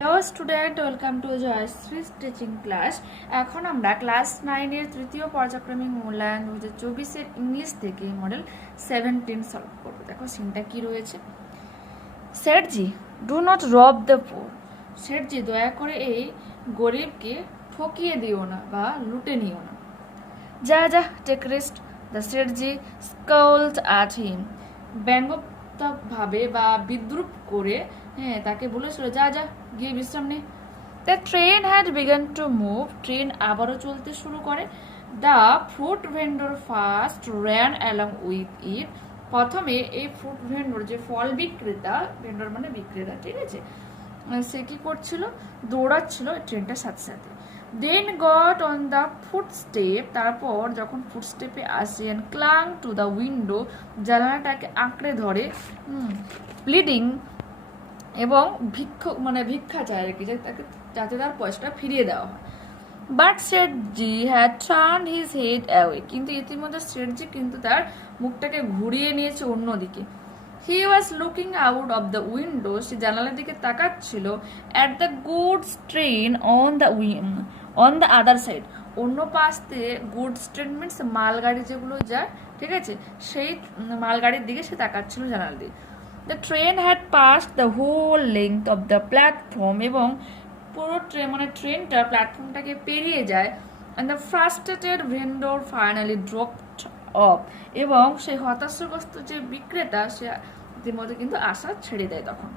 Hello student, welcome to জয়শ্রী's teaching class. এখন আমরা ক্লাস 9 এর তৃতীয় পর্যায়ক্রমিক মূল্যায়ন 2024 ইংলিশ থেকে মডেল 17 সলভ করবো। দেখো সিনটা কি রয়েছে। শেঠজি, ডু নট রব দ্য পোর। শেঠজি, দয়া করে এই গরিবকে ঠকিয়ে দিও না বা লুটে নিও না। যা যা, take rest. The Sethji scolded at him. ব্যঙ্গাত্মকভাবে বা বিদ্রুপ করে তাকে বলেছিল যা যা, গিয়ে বিশ্রাম নে। The train had began to move. Train আবারও চলতে শুরু করে। The fruit vendor first ran along with it. প্রথমে এই ফ্রুট ভেন্ডর, যে ফল বিক্রেতা, ভেন্ডর মানে বিক্রেতা, ঠিক আছে, সে কি করছিল, দৌড়াচ্ছিল ট্রেনটার সাথে সাথে। Then got on the footstep. তারপর যখন ফুটস্টেপে আসে, and clung to the window, জানালাটাকে আঁকড়ে ধরে, প্লিডিং, এবং ভিক্ষা চায় আর কি, যাতে তার পয়সাটা ফিরিয়ে দেওয়া হয়। But Sethji had turn his head away. কিন্তু ইতিমধ্যে শেঠজি কিন্তু তার মুখটাকে ঘুরিয়ে নিয়েছে অন্যদিকে। He was looking out of the window. সে জানালার দিকে তাকাচ্ছিল। At the goods train on the other side. অন্য পাশ দিয়ে গুডস ট্রেন মিনস মালগাড়ি যেগুলো যায়, ঠিক আছে, সেই মালগাড়ির দিকে সে তাকাচ্ছিল জানালা দিয়ে। The train had passed the whole length of the platform. এবং পুরো ট্রেনটা প্ল্যাটফর্মটাকে পেরিয়ে যায়। And the frustrated vendor finally dropped off. এবং সেই হতাশাগ্রস্ত যে বিক্রেতা, সে ইতিমধ্যে কিন্তু আশা ছেড়ে দেয় তখন,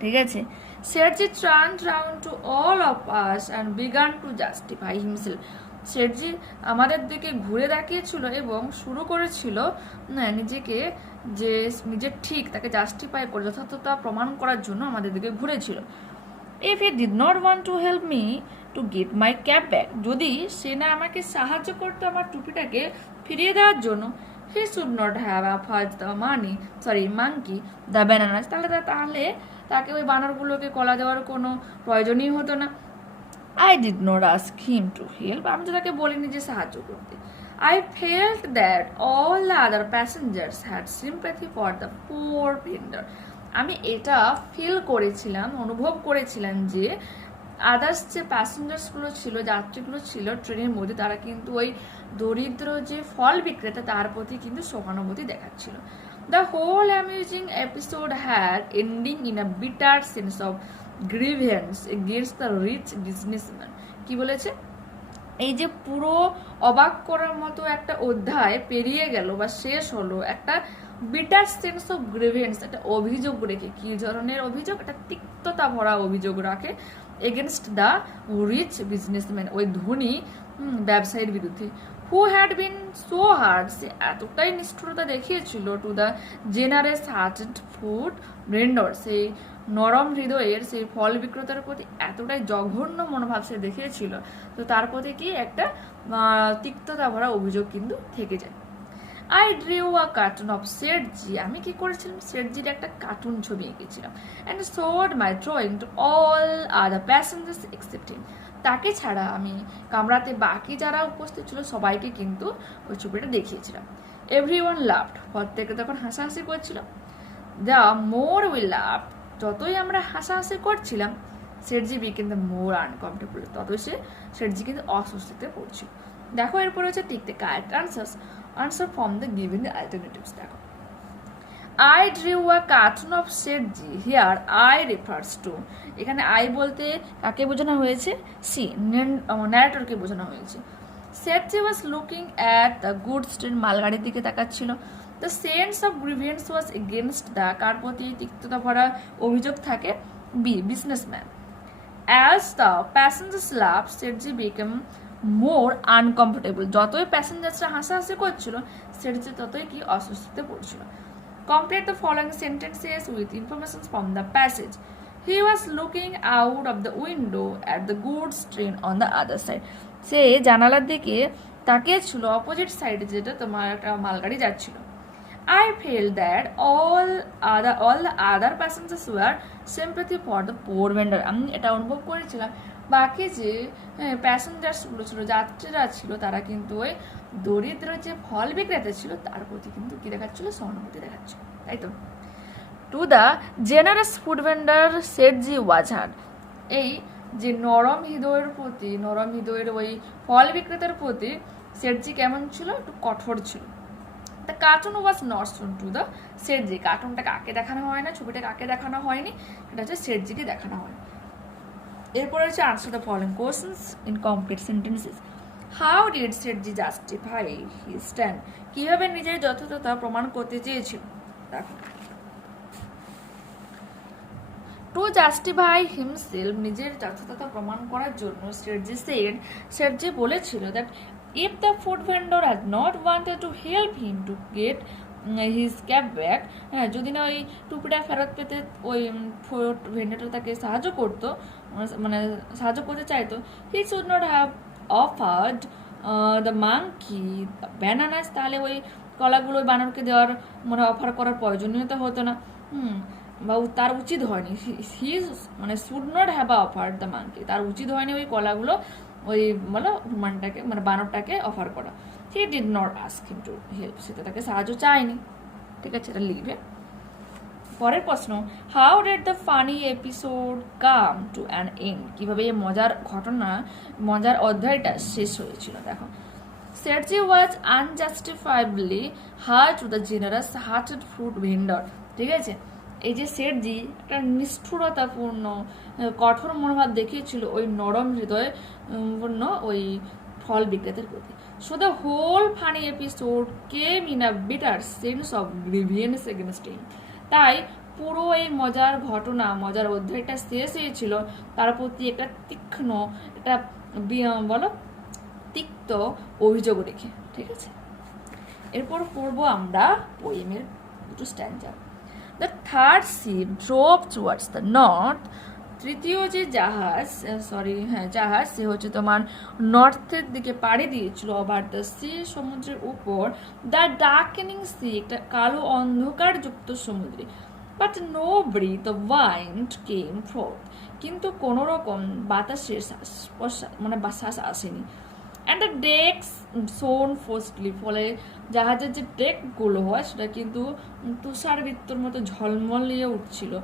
ঠিক আছে। Sethji turned round to all of us and began to justify himself. Sethji আমাদের দিকে ঘুরে তাকিয়েছিল এবং শুরু করেছিল নিজেকে, যে নিজের ঠিক তাকে জাস্টিফাই করে, যথার্থতা প্রমাণ করার জন্য আমাদের দিকে ঘুরেছিল। If he did not want to help me to get my cap back. যদি সে না আমাকে সাহায্য করতো আমার টুপিটাকে ফিরিয়ে দেওয়ার জন্য, he should not have offered the monkey the bananas. তাহলে তাকে ওই বানরগুলোকে কলা দেওয়ার কোনো প্রয়োজনই হতো না। I did not ask him to help. আমি তো তাকে বলিনি যে সাহায্য করতে। I felt that all the other passengers had sympathy for the poor vendor. আমি এটা ফিল করেছিলাম, অনুভব করেছিলাম যে আদার্স যে প্যাসেঞ্জার্সগুলো ছিল, যাত্রীগুলো ছিল ট্রেনের মধ্যে, তারা কিন্তু ওই দরিদ্র যে ফল বিক্রেতা তার প্রতি কিন্তু সহানুভূতি দেখাচ্ছিল। The whole amusing episode had ending in a bitter sense of grievance against the rich businessman. কি বলেছে, এই যে পুরো অবাক করার মতো একটা অধ্যায় পেরিয়ে গেল বা শেষ হলো একটা বিটার সেন্স অফ গ্রিভেন্স, একটা অভিযোগ রেখে। কি ধরনের অভিযোগ? একটা তিক্ততা ভরা অভিযোগ রাখে এগেনস্ট দ্য রিচ বিজনেসম্যান, ওই ধনী ব্যবসায়ীর বিরুদ্ধে। Who had been so hard, সে এতটাই নিষ্ঠুরতা দেখিয়েছিল to the generous hearted food vendor, সেই নরম হৃদয়ের সেই ফল বিক্রেতার প্রতি এতটাই জঘন্য মনোভাব সে দেখিয়েছিল, তো তার প্রতি কি একটা তিক্ততা ভরা অভিযোগ কিন্তু থেকে যায়। I drew a cartoon of Sethji. আমি কি করেছিলাম, শেঠজির একটা কার্টুন ছবি এঁকেছিলাম। And showed my drawing to all other passengers except him. তাকে ছাড়া আমি কামরাতে বাকি যারা উপস্থিত ছিল সবাইকে কিন্তু ওই ছবিটা দেখিয়েছিলাম। Everyone loved. প্রত্যেকে তখন হাসাহাসি করছিল। দ্য মোর উই লাভ, যতই আমরা হাসাহাসি করছিলাম, Sethji became the more uncomfortable, ততই শেঠজি কিন্তু অস্বস্তিতে পড়ছিল। দেখো এরপরে হচ্ছে tick the correct answer from the given the alternatives. দেখো, I drew a cartoon of Sethji. Here I refers to, এখানে আই বলতে কাকে বোঝানো হয়েছে? সি, ন্যারেটরকে বোঝানো হয়েছে। Sethji was looking at the goods train, মালগাড়ির দিকে তাকাচ্ছিল। The sense of grievance was against the, কার প্রতি তিক্ততা ভরা অভিযোগ থাকে? B, businessman. As the passengers laugh, Sethji became more uncomfortable. যতই প্যাসেঞ্জার্সরা হাসাহাসি করছিল, শেঠজি ততই কি অস্বস্তিতে পড়ছিল। Complete the following sentences with information from the passage. He was looking out of the window at the goods train on the other side. সে জানালার দিকে তাকিয়েছিল অপোজিট সাইডে, যেটা তোমার একটা মালগাড়ি যাচ্ছিল। I felt that all the other passengers were sympathy for the poor vendor. আমি এটা অনুভব করেছিলাম বাকি যে প্যাসেঞ্জার্সগুলো ছিল, যাত্রীরা ছিল, তারা কিন্তু ওই দরিদ্র যে ফল বিক্রেতা ছিল তার প্রতি কিন্তু কি দেখাচ্ছিল? সহানুভূতি দেখাচ্ছিল, তাই তো। Two the generous food vendor শেঠজি was hard. এই যে নরম হৃদয়ের ওই ফল বিক্রেতার প্রতি শেঠজি কেমন ছিল, একটু কঠোর ছিল। The cartoon was not shown to the Sethji, কার্টুনটা কাকে দেখানো হয় না, ছবিটা কাকে দেখানো হয়নি, সেটা হচ্ছে শেঠজিকে দেখানো হয়। এরপরে হচ্ছে answer the following questions in complete sentences. How did শেঠজি justify his stand, কিভাবে নিজের যথাযথতা প্রমাণ করতে চেয়েছিল। দেখো, টু জাস্টিফাই হিমসেলফ, নিজের যথাযথতা প্রমাণ করার জন্য শেঠজি বলেছিল that if the food vendor had not wanted to help him to get his cab back, হ্যাঁ, যদি না ওই টুপিটা ফেরত পেতে ওই ফুড ভেন্ডরটা তাকে সাহায্য করতো, মানে সাহায্য করতে চাইতো, he should not have offered the monkey bananas, তাহলে ওই কলাগুলো ওই বানরকে দেওয়ার মানে অফার করার প্রয়োজনীয়তা হতো না, বা তার উচিত হয়নি। হি মানে should not have offered the monkey, তার উচিত হয়নি ওই কলাগুলো ওই বলো হুমানটাকে মানে বানরটাকে অফার করা। হি did not ask him to help, সেটা তাকে সাহায্য চায়নি। ঠিক আছে, এটা লিখবে। পরের প্রশ্ন, how did the funny episode come to an end, কিভাবে এই মজার অধ্যায়টা শেষ হয়েছিল। দেখো, Sethji was unjustifiably hard to the generous hearted fruit vendor. ঠিক আছে, এই যে শেঠজি একটা নিষ্ঠুরতাপূর্ণ কঠোর মনোভাব দেখিয়েছিল ওই নরম হৃদয় পূর্ণ ওই ফল বিক্রেতার প্রতি। So the whole funny episode came in a bitter sense of grievance against him, তাই পুরো এই মজার অধ্যায়টা শেষ হয়েছিল তার প্রতি একটা তীক্ষ্ণ একটা বলো তিক্ত অভিযোগ রেখে। ঠিক আছে, এরপর পড়বো আমরা পোয়েমের দুটো স্ট্যান্ডার। The third ship drove towards the north, তৃতীয় যে জাহাজ সে হচ্ছে তোমার নর্থের দিকে পাড়ি দিয়েছিল। ওভার দ্য সি, সমুদ্রের উপর। দ্য ডার্কেনিং সি, একটা কালো অন্ধকারযুক্ত সমুদ্রে। But no breath of wind came forth, কিন্তু কোনো রকম বাতাসের মানে শ্বাস আসেনি। And the decks shone frostily, ফলে জাহাজের যে ডেকগুলো হয় সেটা কিন্তু তুষারবৃত্তর মতো ঝলমলিয়ে উঠছিল।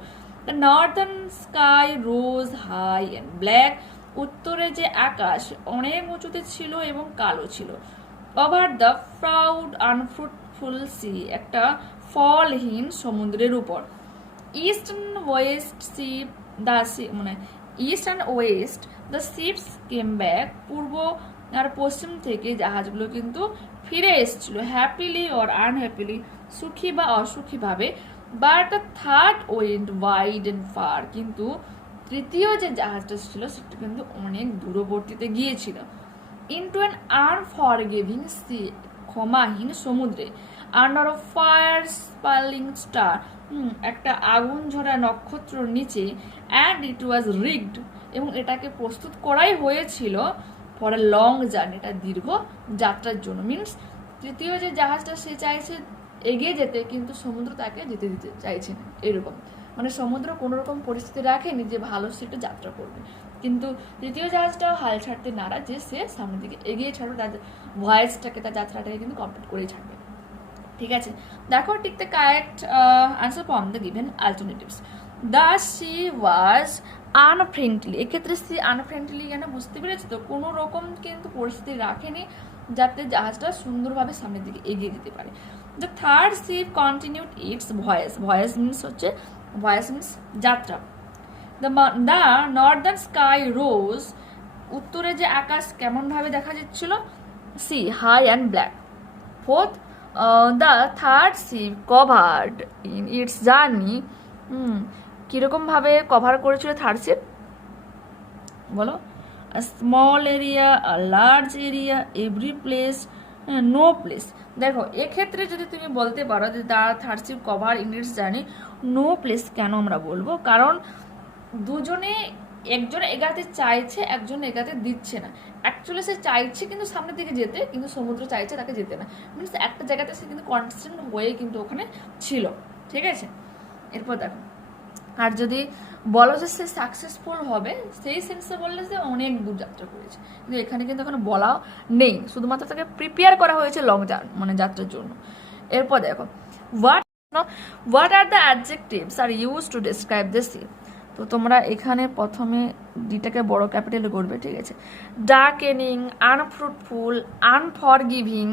The northern sky rose high and black, উত্তরে যে আকাশ অনেক উঁচুতে ছিল এবং কালো ছিল। Over the proud unfruitful sea, একটা ফলহীন সমুদ্রের উপর। East and west the ships came back, পূর্ব আর পশ্চিম থেকে জাহাজগুলো কিন্তু ফিরে এসেছিল। হ্যাপিলি অর আনহ্যাপিলি, সুখী বা অসুখী ভাবে। But the third went wide and far, কিন্তু তৃতীয় যে জাহাজটা ছিল সেটা কিন্তু অনেক দূরবর্তীতে গিয়েছিল। ইনটু অ্যান আনফরগিভিং সি, ক্ষমাহীন সমুদ্রে। আন্ডার অফ ফায়ার স্পার্লিং স্টার, একটা আগুন ঝরা নক্ষত্র নিচে। অ্যান্ড ইট ওয়াজ রিগড, এবং এটাকে প্রস্তুত করাই হয়েছিল ফর এ লং জার্নি, এটা দীর্ঘ যাত্রার জন্য। মিনস তৃতীয় যে জাহাজটা সে চাইছে এগিয়ে যেতে, কিন্তু সমুদ্র তাকে যেতে দিতে চাইছে না। এরকম মানে সমুদ্র কোনো রকম পরিস্থিতি রাখেনি যে ভালো সেটা যাত্রা করবে, কিন্তু তৃতীয় জাহাজটাও হাল ছাড়তে নারাজ যে সে সামনের দিকে এগিয়ে ছাড়বে, তার ভয়েসটাকে তার যাত্রাটাকে কিন্তু কমপ্লিট করেই ছাড়বে। ঠিক আছে, দেখো tick the correct answer from the given alternatives. The sea was unfriendly, এক্ষেত্রে সি আনফ্রেন্ডলি কেন বুঝতে পেরেছি তো, কোনো রকম কিন্তু পরিস্থিতি রাখেনি যাতে জাহাজটা সুন্দরভাবে সামনের দিকে এগিয়ে যেতে পারে। The third ship continued its voyage means যাত্রা। দ্য নর্দার্ন স্কাই রোজ, উত্তরে যে আকাশ কেমনভাবে দেখা যাচ্ছিল, sea high and black. Fourth, the third ship covered in its journey, কীরকমভাবে কভার করেছিল থার্ড শিপ বলো, small area, large area, every place, no place. দেখো এক্ষেত্রে যদি তুমি বলতে পারো যে the third ship cover in its journey, no place কেন আমরা বলবো, কারণ দুজনে একজন এগাতে চাইছে, একজন এগাতে দিচ্ছে না। অ্যাকচুয়ালি সে চাইছে কিন্তু সামনের দিকে যেতে, কিন্তু সমুদ্র চাইছে তাকে যেতে না। মিনস একটা জায়গাতে সে কিন্তু কনস্ট্যান্ট হয়ে কিন্তু ওখানে ছিল। ঠিক আছে, এরপর দেখো, আর যদি বলো যে সে সাকসেসফুল হবে, সেই সেন্সে বললে যে অনেক দূর যাত্রা করেছে, কিন্তু এখানে কিন্তু এখনো বলা নেই, শুধুমাত্র তাকে প্রিপেয়ার করা হয়েছে লং যাত্রার জন্য। এরপর দেখো, what are the adjectives are use to describe the sea. তো তোমরা এখানে প্রথমে ডিটাকে বড় ক্যাপিটালে করবে, ঠিক আছে। Darkening, unfruitful, unforgiving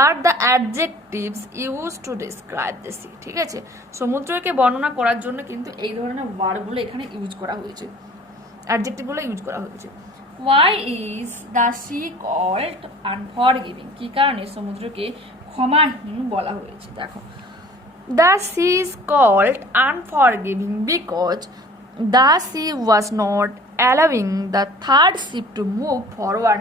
R the adjectives use to describe the C, ঠিক আছে। সমুদ্রকে বর্ণনা করার জন্য কিন্তু এই ধরনের ওয়ার্ডগুলো এখানে ইউজ করা হয়েছে, অ্যাডজেক্টিভগুলো ইউজ করা হয়েছে। Why is the sea called unforgiving, কি কারণে সমুদ্রকে ক্ষমাহীন বলা হয়েছে? দেখো, the sea is called unforgiving because the sea was not allowing the third ship to move forward,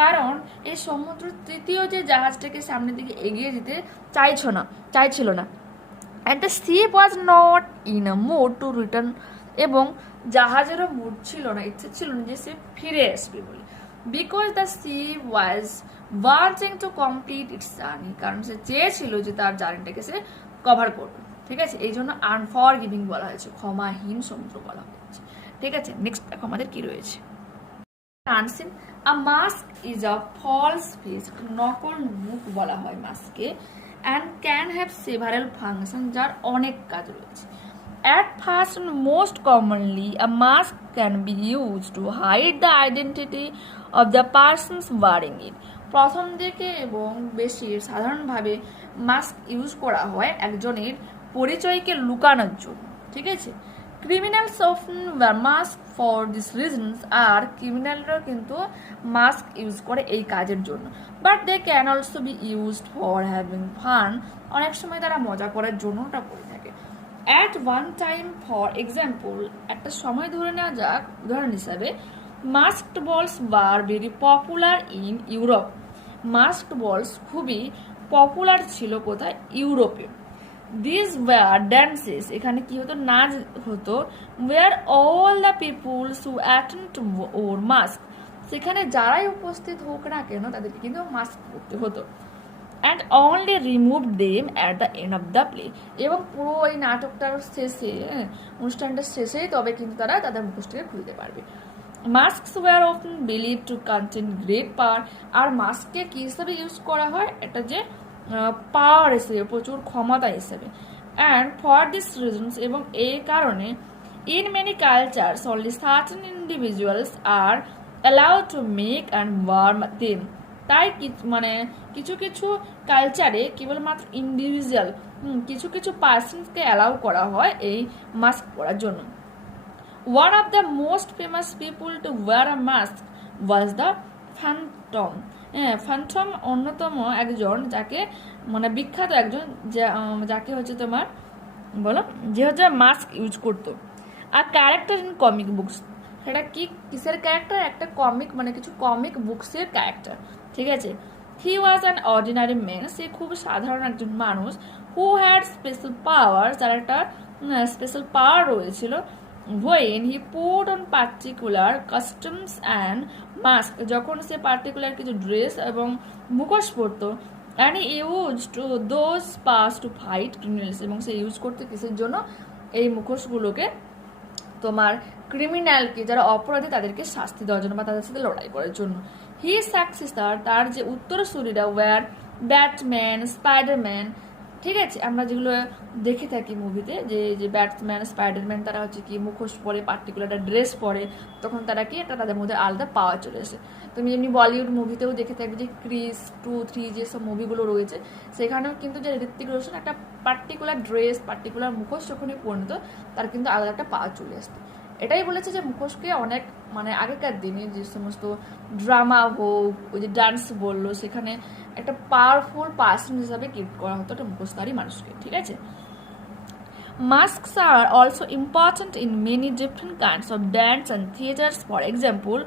কারণ এই সমুদ্র তৃতীয় যে জাহাজটাকে সামনের দিকে এগিয়ে যেতে চাইছিল না and the ship was not in a mood to return, এবং জাহাজেরও মুড ছিল না, ইচ্ছে ছিল না যে সে ফিরে আসবে বলে, because the ship was wanting to complete its journey, কারণ সে চেয়েছিল যে তার জার্নিটাকে সে কভার করবে, ঠিক আছে। এই জন্য আনফরগিভিং বলা হয়েছে, ক্ষমাহীন সমুদ্র বলা হয়েছে, ঠিক আছে। নেক্সট দেখো আমাদের কি রয়েছে। Unseen, a mask is a false face, নকল মুখ বলা হয় মাস্ককে, and can have several function, যার অনেক কাজ রয়েছে। At first and most commonly, a mask can be used to hide the identity of the persons wearing it. প্রথম দিকে এবং বেশি সাধারণভাবে মাস্ক ইউজ করা হয় একজনের পরিচয়কে লুকানোর জন্য, ঠিক আছে। Criminals often wear mask for this reasons, আর ক্রিমিনালরা কিন্তু মাস্ক ইউজ করে এই কাজের জন্য। But they can also be used for having fun, অনেক সময় তারা মজা করার জন্য ওটা করে থাকে। At one time, for example, একটা সময় ধরে নেওয়া যাক উদাহরণ হিসাবে, masked balls were very popular in Europe, masked balls খুবই পপুলার ছিল কোথায়? ইউরোপে। দিস ওয়ার ড্যান্সেস, এখানে কি হতো? নাচ হতো। Where all the peoples who attend or mask, সেখানে যারাই উপস্থিত হোক না কেন তাদেরকে কিন্তু মাস্ক পরতে হতো। And only remove them at the end of the play, এবং পুরো এই নাটকটার শেষে, অনুষ্ঠানটার শেষেই তবে কিন্তু তারা তাদের মুখোশটাকে খুলতে পারবে। Masks were often believe to contain great power, আর মাস্ককে কি হিসাবে ইউজ করা হয়? এটা যে পাওয়ার হিসেবে, প্রচুর ক্ষমতা হিসেবে। অ্যান্ড ফর দিস রিজনস, এবং এই কারণে, in many cultures only certain individuals are allowed to make and wear them, তাই কিছু কিছু কালচারে কেবলমাত্র ইন্ডিভিজুয়াল কিছু কিছু পার্সনকে অ্যালাউ করা হয় এই মাস্ক পরার জন্য। One of the most famous people to wear a mask was the Phantom. Phantom অন্যতম একজন, যাকে বিখ্যাত একজন, যাকে হচ্ছে তোমার বলো, যে হচ্ছে মাস্ক ইউজ করতো। আর ক্যারেক্টার ইন কমিক বুকস, সেটা কি কিসের ক্যারেক্টার? একটা কমিক, কিছু কমিক বুকসের ক্যারেক্টার, ঠিক আছে। হি ওয়াজ অ্যান অর্ডিনারি ম্যান, সে খুব সাধারণ একজন মানুষ। হু হ্যাড স্পেশাল পাওয়ার, যার একটা স্পেশাল পাওয়ার রয়েছিল। when he put on particular customs and mask, যখন সে পার্টিকুলার কিছু ড্রেস এবং মুখোশ পরতো, and he used to those powers to fight criminals, এবং সে ইউজ করতে কিসের জন্য? এই মুখোশগুলোকে তোমার ক্রিমিনালকে, যারা অপরাধী তাদেরকে শাস্তি দেওয়ার জন্য বা তাদের সাথে লড়াই করার জন্য। হি সাকসেসর, তার যে উত্তরসূরিরা ওয়ার ব্যাটম্যান, স্পাইডারম্যান, ঠিক আছে। আমরা যেগুলো দেখে থাকি মুভিতে, যে ব্যাটম্যান, স্পাইডারম্যান, তারা হচ্ছে কি মুখোশ পরে, পার্টিকুলার একটা ড্রেস পরে, তখন তারা কি একটা তাদের মধ্যে আলাদা পাওয়ার চলে আসে। তুমি এমনি বলিউড মুভিতেও দেখে থাকবে যে ক্রিস 2, 3 যেসব মুভিগুলো রয়েছে, সেখানেও কিন্তু যে ঋত্বিক রোশন একটা পার্টিকুলার ড্রেস, পার্টিকুলার মুখোশ যখনই পরিণত, তার কিন্তু আলাদা একটা পাওয়ার চলে আসতো। এটাই বলেছে যে মুখোশকে অনেক আগেকার দিনে যে সমস্ত ড্রামা হোক, ওই যে ডান্স বললো, সেখানে একটা পাওয়ারফুল পার্সন হিসাবে গিফট করা হতো একটা মুখোশধারী মানুষকে, ঠিক আছে। Masks are also important in many different kinds of dance and theaters. For example,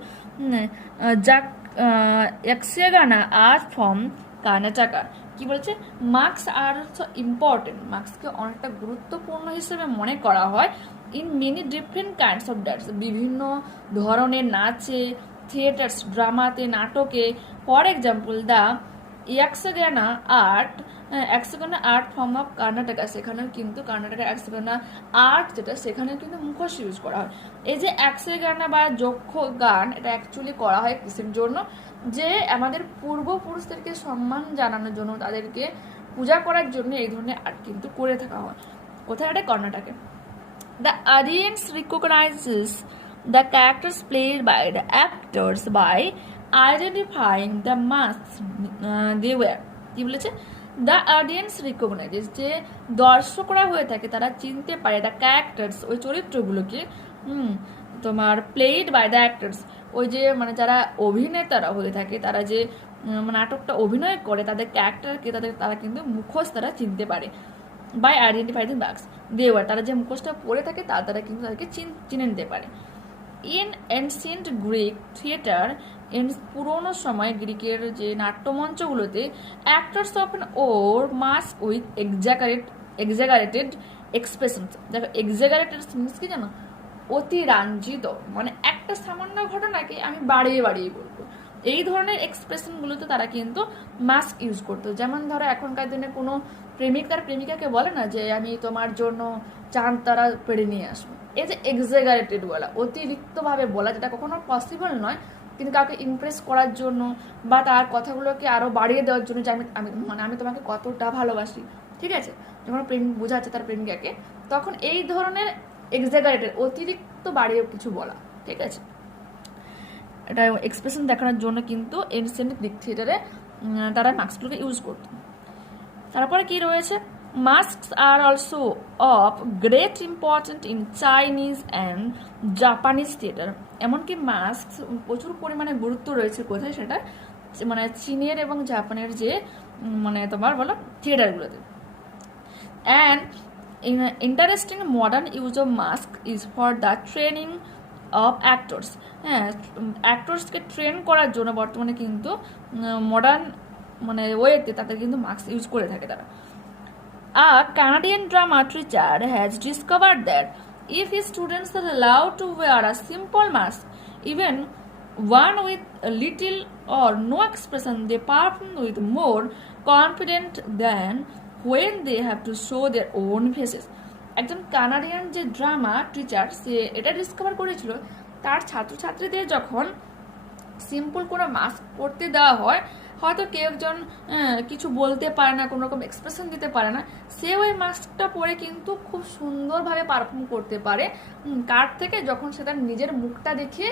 Yakshagana art from Karnataka. কি বলছে? মাস্ক আর অলসো ইম্পর্টেন্ট, মাস্ককে অনেকটা গুরুত্বপূর্ণ হিসেবে মনে করা হয় in many different kinds of dance, বিভিন্ন ধরনের নাচে, থিয়েটার্স, ড্রামাতে, নাটকে। For example the Yakshagana art form of Karnataka, সেখানেও কিন্তু কর্ণাটকের ইয়াকশগানা আর্ট যেটা, সেখানে কিন্তু মুখোশ ইউজ করা হয়। এই যে ইয়াকশগানা বা যক্ষ গান, এটা অ্যাকচুয়ালি করা হয় কিসের জন্য? যে আমাদের পূর্বপুরুষদেরকে সম্মান জানানোর জন্য, তাদেরকে পূজা করার জন্য এই ধরনের আর্ট কিন্তু করে থাকা হয়। কোথায়? এটা কর্ণাটকে। The audience recognizes the characters played by the actors by identifying the masks they wear. কি বলেছে? দ্য অডিয়েন্স রিকগনাইজেস, যে দর্শকরা হয়ে থাকে তারা চিনতে পারে দ্য ক্যারেক্টার্স, ওই চরিত্রগুলোকে, তোমার প্লেড বাই দ্য অ্যাক্টার্স, ওই যে মানে যারা অভিনেতারা হয়ে থাকে, তারা যে নাটকটা অভিনয় করে তাদের ক্যারেক্টারকে তারা কিন্তু মুখোশ তারা চিনতে পারে। By identify the marks they wear, তারা যে মুখোশটা পরে থাকে তারা কিন্তু তাদেরকে চিনে নিতে পারে। ইন এনসিয়েন্ট গ্রিক থিয়েটার, পুরোনো সময় গ্রিকের যে নাট্যমঞ্চগুলোতে actors often wore mask with exaggerated expression. দেখো এক্সাগারেটেড মিনস কি জানো? অতিরঞ্জিত, মানে একটা সামান্য ঘটনাকে আমি বাড়িয়ে বাড়িয়ে বলবো। এই ধরনের এক্সপ্রেশনগুলোতে তারা কিন্তু মাস্ক ইউজ করতো। যেমন ধরো এখনকার দিনে কোনো প্রেমিক তার প্রেমিকাকে বলে না যে আমি তোমার জন্য চাঁদ তারা পেড়ে নিয়ে আসবো, এই যে এক্সাগারেটেড বলা, অতিরিক্তভাবে বলা, যেটা কখনো পসিবল নয়, কিন্তু কাউকে ইমপ্রেস করার জন্য বা তার কথাগুলোকে আরও বাড়িয়ে দেওয়ার জন্য যে আমি তোমাকে কতটা ভালোবাসি, ঠিক আছে, যখন প্রেমিক বোঝাচ্ছে তার প্রেমিকাকে, তখন এই ধরনের এক্সাগারেটেড, অতিরিক্ত বাড়িয়ে কিছু বলা, ঠিক আছে, এটা এক্সপ্রেশন দেখানোর জন্য কিন্তু এনসিয়েন্ট গ্রিক থিয়েটারে তারা মাস্কগুলোকে ইউজ করতো। তারপরে কি রয়েছে? Masks are also of great important in Chinese and Japanese theatre. এমনকি মাস্ক প্রচুর পরিমাণে গুরুত্ব রয়েছে কোথায়? সেটা মানে চীনের এবং জাপানের যে মানে তোমার বলো থিয়েটারগুলোতে। And interesting modern use of mask is for the training of actors. হ্যাঁ, অ্যাক্টরসকে ট্রেন করার জন্য বর্তমানে কিন্তু মডার্ন মানে ওয়েতে তাদের কিন্তু মাস্ক ইউজ করে থাকে তারা। A Canadian drama teacher has discovered that if his students are allowed to wear a simple mask, even one with little or no expression, they perform with more confident than when they have to show their own faces. একজন Canadian যে drama teacher, সে এটা discover করেছিল তার ছাত্রছাত্রীদের যখন simple কোনো mask পরতে দেওয়া হয়, হয়তো কেউ একজন কিছু বলতে পারে না, কোনো রকম এক্সপ্রেশন দিতে পারে না, সে ওই মাস্কটা পরে কিন্তু খুব সুন্দরভাবে পারফর্ম করতে পারে। কার থেকে? যখন সে তার নিজের মুখটা দেখিয়ে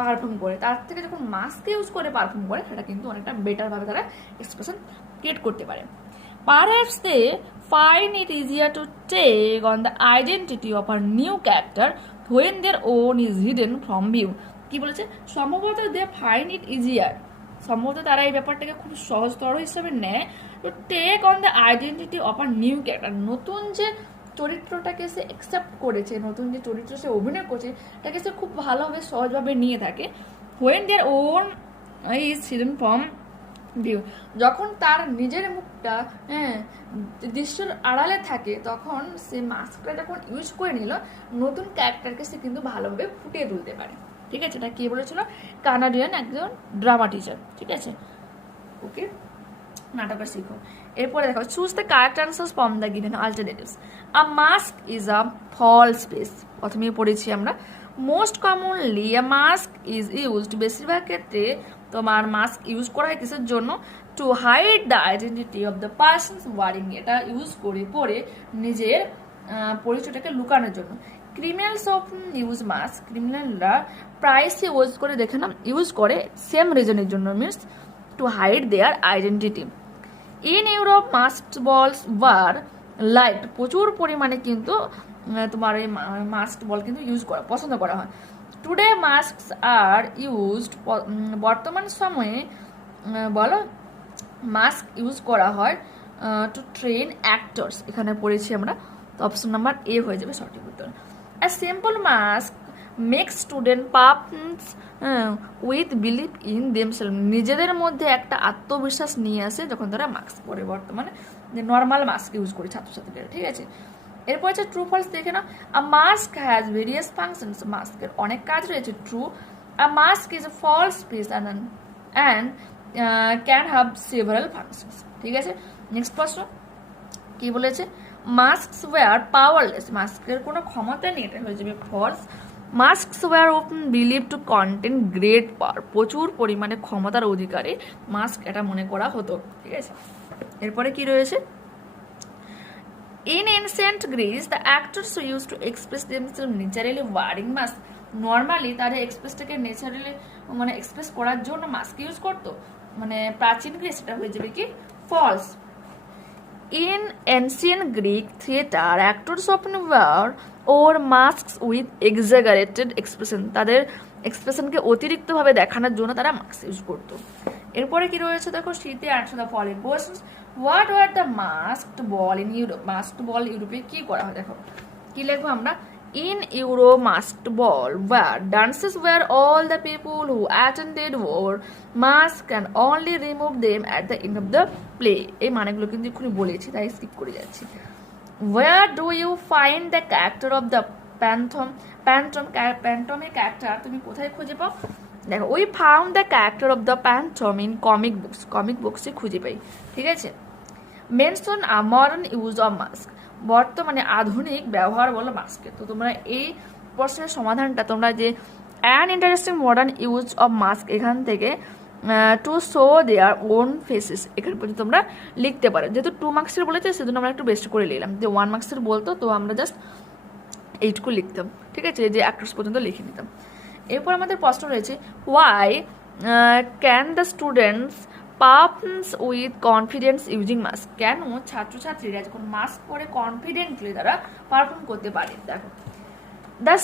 পারফর্ম করে, তার থেকে যখন মাস্ক ইউজ করে পারফর্ম করে, সেটা কিন্তু অনেকটা বেটারভাবে তারা এক্সপ্রেশন ক্রিয়েট করতে পারে। Perhaps they find it easier to take on the identity of a new character when their own is hidden from view. কি বলেছে? সম্ভবত দে ফাইন্ড ইট ইজিয়ার, সম্ভবত তারা এই ব্যাপারটাকে খুব সহজতর হিসেবে নেয় to take on the identity of a new character. নতুন যে চরিত্রটাকে সে অ্যাকসেপ্ট করেছে, নতুন যে চরিত্র সে অভিনয় করছে, তাকে সে খুব ভালোভাবে সহজভাবে নিয়ে থাকে। When their own is hidden from view, যখন তার নিজের মুখটা দৃশ্যের আড়ালে থাকে, তখন সে মাস্কটা যখন ইউজ করে নিল, নতুন ক্যারেক্টারকে সে কিন্তু ভালোভাবে ফুটিয়ে তুলতে পারে। ঠিক আছে, এটা কে বলেছিল? কানাডিয়ান একজন ড্রামা টিচার। ঠিক আছে, ওকে, নাটকের শিখো। এরপরে দেখো, choose the correct answers from the given alternatives. A mask is a false face, প্রথমেই পড়েছি আমরা। Most commonly a mask is used, বেশিরভাগ ক্ষেত্রে তোমার মাস্ক ইউজ করা হয় কিসের জন্য? To hide the identity of the persons wearing, এটা ইউজ করে পরে নিজের পরিচয়টাকে লুকানোর জন্য। ক্রিমিনালস অফ ইউজ মাস্ক, ক্রিমিনালরা প্রায়শই ইউজ করে, দেখে না, ইউজ করে সেম রিজনের জন্য, means to hide their identity. In Europe mask balls were light, প্রচুর পরিমাণে কিন্তু তোমার এই মাস্ক বল কিন্তু ইউজ করা পছন্দ করা হয়। টুডে মাস্কস আর ইউজড, বর্তমান সময়ে বলো মাস্ক ইউজ করা হয় টু ট্রেন অ্যাক্টরস, এখানে পড়েছি আমরা, তো অপশন নাম্বার এ হয়ে যাবে সঠিক উত্তর। A simple mask makes student performs with belief in themselves, নিজেদের মধ্যে একটা আত্মবিশ্বাস নিয়ে আসে যখন তারা মাস্ক পরে, বর্তমানে যে নর্মাল মাস্ক ইউজ করে ছাত্রছাত্রীরা। ঠিক আছে, এরপর হচ্ছে ট্রু ফলস দেখে না। A mask has various functions, মাস্কের অনেক কাজ রয়েছে। True, a mask is a false piece and can have several functions. ঠিক আছে, নেক্সট প্রশ্ন কি বলেছে? মাস্কস ওয়্যার পাওয়ারলেস, মাস্কের কোনো ক্ষমতা নেই, এটা হয়ে যাবে false. Masks were often believe to contain great power, প্রচুর পরিমাণে ক্ষমতার অধিকারী মাস্ক এটা মনে করা হতো। ঠিক আছে, এরপরে কি রয়েছে? In ancient Greece, the actors used to express themselves naturally wearing masks. Normally তারা এক্সপ্রেসটাকে ন্যাচারালি মানে এক্সপ্রেস করার জন্য মাস্ক ইউজ করতো, মানে প্রাচীন গ্রিস এটা হয়ে যাবে কি false. In ancient Greek theater, actors often wear or masks with exaggerated expression. তাদের এক্সপ্রেশনকে অতিরিক্তভাবে দেখানোর জন্য তারা মাস্ক ইউজ করতো। এরপরে কি রয়েছে দেখো, শীতে answer the following questions. What were the masked ball in Europe? Masked ball ইউরোপে কি করা হয় দেখো, কি লিখবো আমরা, in Euro masked ball where dances where all the people who attended wore masks and only removed them at the end of the play. এই মানেগুলো কিন্তু এক্ষুনি বলেছি তাই স্কিপ করে যাচ্ছি। Where do you find the character of the pantomime character তুমি কোথায় খুঁজে পাও দেখো, we found the character of the pantomime in comic books এ খুঁজে পাই, ঠিক আছে। Mention a modern use of mask, বর্তমানে আধুনিক ব্যবহার বলো মাস্কের। তো তোমরা এই প্রশ্নের সমাধানটা তোমরা যে an interesting modern use of mask এখান থেকে to show their own faces এখানে পর্যন্ত তোমরা লিখতে পারো। যেহেতু 2 মার্কসের বলেছে সেজন্য আমরা একটু বেস্ট করে নিলাম, যে 1 মার্কসের বলতো তো আমরা জাস্ট এইটুকু লিখতাম, ঠিক আছে, যে অ্যাক্টরস পর্যন্ত লিখে নিতাম। এরপর আমাদের প্রশ্ন রয়েছে, why can the students performs with confidence using mask? কেন ছাত্রছাত্রীরা যখন মাস্ক পরে কনফিডেন্টলি তারা পারফর্ম করতে পারে দেখো, the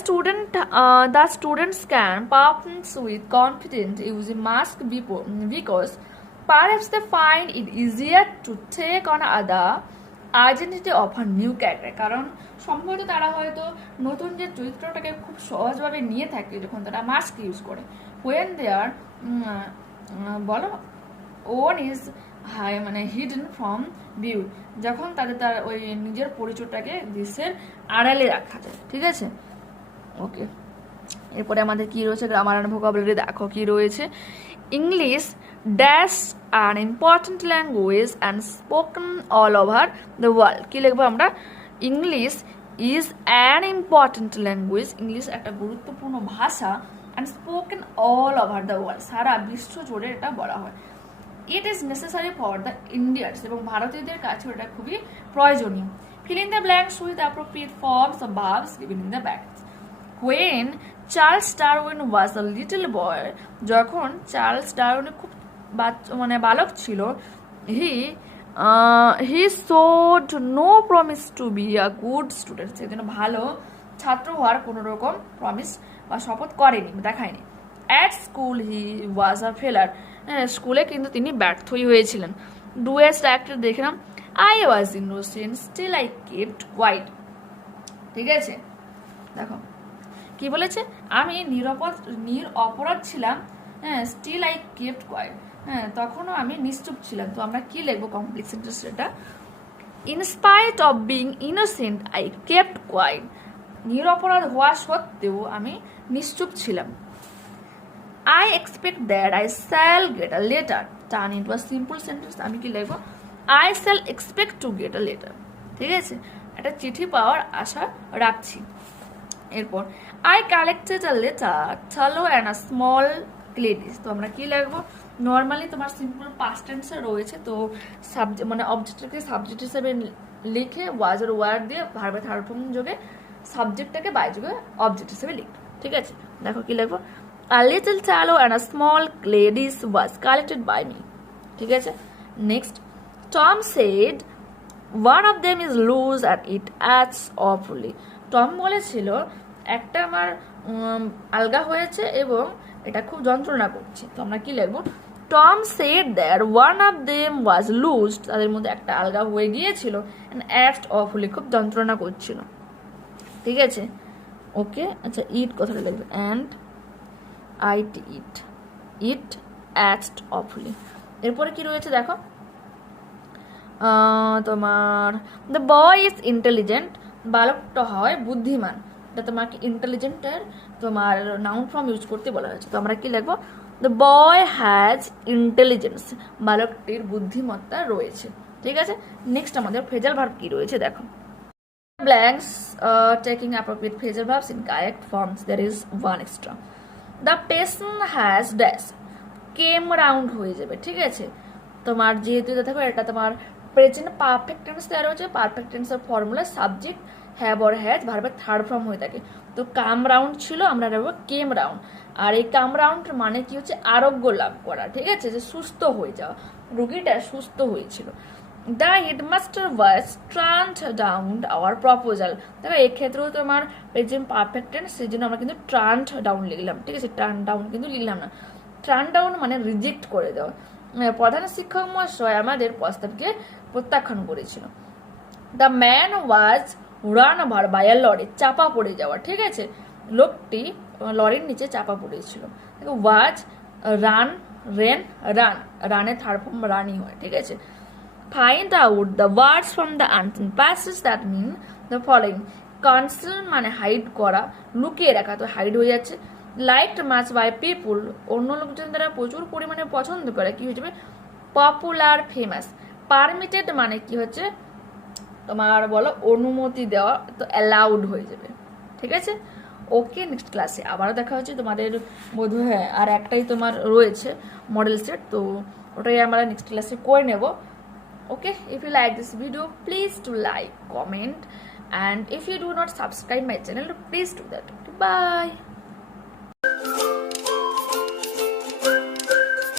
students can perform with confidence using mask because perhaps they find it easier to take on other identity of a new character. কারণ সম্ভবত তারা হয়তো নতুন যে চরিত্রটাকে খুব সহজভাবে নিয়ে থাকে যখন তারা মাস্ক ইউজ করে। when they are বলো ওন ইজ হাই মানে হিডেন ফ্রম ভিউ, যখন তার ওই নিজের পরিচয়টাকে দৃশ্যের আড়ালে রাখা যায়, ঠিক আছে। ওকে, এরপরে আমাদের কি রয়েছে, গ্রামার অ্যান্ড ভোকাবুলারি দেখো কি রয়েছে। English dash an important language and spoken all over the world. কি লিখবো আমরা, English is an important language, English একটা গুরুত্বপূর্ণ ভাষা, and spoken all over the world, সারা বিশ্ব জুড়ে এটা বলা হয়। It is necessary for the Indians, এবং ভারতীয়দের কাছে এটা খুবই প্রয়োজনীয়। Fill in the blanks with appropriate forms of verbs given in the back. When Charles Darwin was a little boy, যখন চার্লস ডারউইন খুব মানে বালক ছিল, he showed no promise to be a good student, সেজন্য ভালো ছাত্র হওয়ার কোনো রকম প্রমিস বা শপথ করেনি, দেখায়নি। At school he was a failure, স্কুলে কিন্তু তিনি ব্যর্থই হয়েছিলেন। ডুয়েস্ট অ্যাক্টর দেখলাম, I was innocent still I kept quiet, ঠিক আছে। দেখো কি বলেছে, আমি নিরপরাধ ছিলাম, হ্যাঁ, স্টিল আই কেপ্ট কোয়াইট, হ্যাঁ, তখনও আমি নিশ্চুপ ছিলাম। তো আমরা কি লিখবো কমপ্লিট সেন্টেন্স এটা, in spite of being innocent I kept quiet, নিরপরাধ হওয়া সত্ত্বেও আমি নিশ্চুপ ছিলাম। I expect that I shall get a letter, turn into a simple sentence, আমি কি লিখবো, I shall expect to get a letter, ঠিক আছে, একটা চিঠি পাওয়ার আশা রাখছি। এরপর আই কালেক্টেড আ লেটার থালো অ্যান্ড আ স্মল ক্লেডিস, তো আমরা কি লিখবো, নর্মালি তোমার সিম্পল পাস্ট টেন্সে রয়েছে, তো সাবজেক্ট মানে অবজেক্টটাকে সাবজেক্ট হিসেবে লিখে ওয়াজের ওয়ার্ড দিয়ে ভার্বের থার্ড ফর্ম যোগে সাবজেক্টটাকে বাই যোগে অবজেক্ট হিসেবে লিখবো, ঠিক আছে। দেখো কি লিখবো, আ লিটল থালো অ্যান্ড আ স্মল ক্লেডিস ওয়াজ কালেক্টেড বাই মি, ঠিক আছে। Next, Tom said one of them is loose and it eats awfully, Tom বলেছিল একটা আমার আলগা হয়েছে এবং এটা খুব যন্ত্রণা করছে। তো আমরা কি লিখবো, Tom said that one of them was loose, তাদের মধ্যে একটা আলগা হয়ে গিয়েছিল, অ্যান্ড অ্যাটস অফুলি, খুব যন্ত্রণা করছিল, ঠিক আছে। ওকে, আচ্ছা, ইট কথাটা লিখবে, and eight it, it eats অফুলি। এরপরে কি রয়েছে দেখো, তোমার দ্য বয় ইজ ইন্টেলিজেন্ট, বালকটা হয় বুদ্ধিমান, এটা তোমাকে ইন্টেলিজেন্টের তোমার নাউন ফর্ম ইউজ করতে বলা হয়েছে। তো আমরা কি লিখবো, দ্য বয় হ্যাজ ইন্টেলিজেন্স, বালকটির বুদ্ধিমত্তা রয়েছে, ঠিক আছে। নেক্সট আমাদের ফ্রেজাল ভার্ব কি রয়েছে দেখো, blanks taking appropriate phrasal verbs in correct forms, there is one extra. The person has dash, came round হয়ে যাবে, ঠিক আছে। তোমার যেহেতু দেখো এটা তোমার প্রেজেন্ট পারফেক্ট টেন্স দেওয়া রয়েছে, পারফেক্ট টেন্সের formula subject have or has ভার্বের থার্ড ফর্ম হয়ে থাকে। তো কাম রাউন্ড ছিল, আমরা নেবো কেম রাউন্ড। আর এই কাম রাউন্ড মানে কি হচ্ছে আরোগ্য লাভ করা, ঠিক আছে, যে সুস্থ হয়ে যাওয়া, রোগীটা সুস্থ হয়েছিল। The headmaster was turned down our proposal. দেখো এক্ষেত্রেও তোমার প্রেজেন্ট পারফেক্ট টেন্স, সেই জন্য আমরা কিন্তু ট্রান্ড ডাউন লিখলাম, ঠিক আছে, ট্রান ডাউন কিন্তু লিখলাম না। ট্রান ডাউন মানে রিজেক্ট করে দেওয়া। প্রধান শিক্ষক মহাশয় আমাদের প্রস্তাবকে প্রত্যাখ্যান করেছিল। The man was run over by a lorry, চাপা পড়ে যাওয়া, ঠিক আছে, লোকটি লরির নিচে চাপা পড়েছিল। ওয়াজ, রান, রেন, রান, রানের থার্ড ফর্ম রানই হয়, ঠিক আছে। Find out the words from the unseen passage that mean the following. Conceal মানে হাইড করা, লুকিয়ে রাখা, তো হাইড হয়ে যাচ্ছে। লাইকড মাচ বাই পিপুল, অন্য লোকজন দ্বারা প্রচুর পরিমাণে পছন্দ করে, কি হয়ে যাবে পপুলার, ফেমাস। পারমিটেড মানে কি হচ্ছে তোমার বলো অনুমতি দেওয়া, তো অ্যালাউড হয়ে যাবে, ঠিক আছে। ওকে, নেক্সট ক্লাসে আবারও দেখা হচ্ছে তোমাদের বোধ হয় আর একটাই তোমার রয়েছে মডেল সেট, তো ওটাই আমরা নেক্সট ক্লাসে করে নেব। Okay, if you like this video, please do like, comment, and if you do not subscribe my channel, please do that. Okay, bye.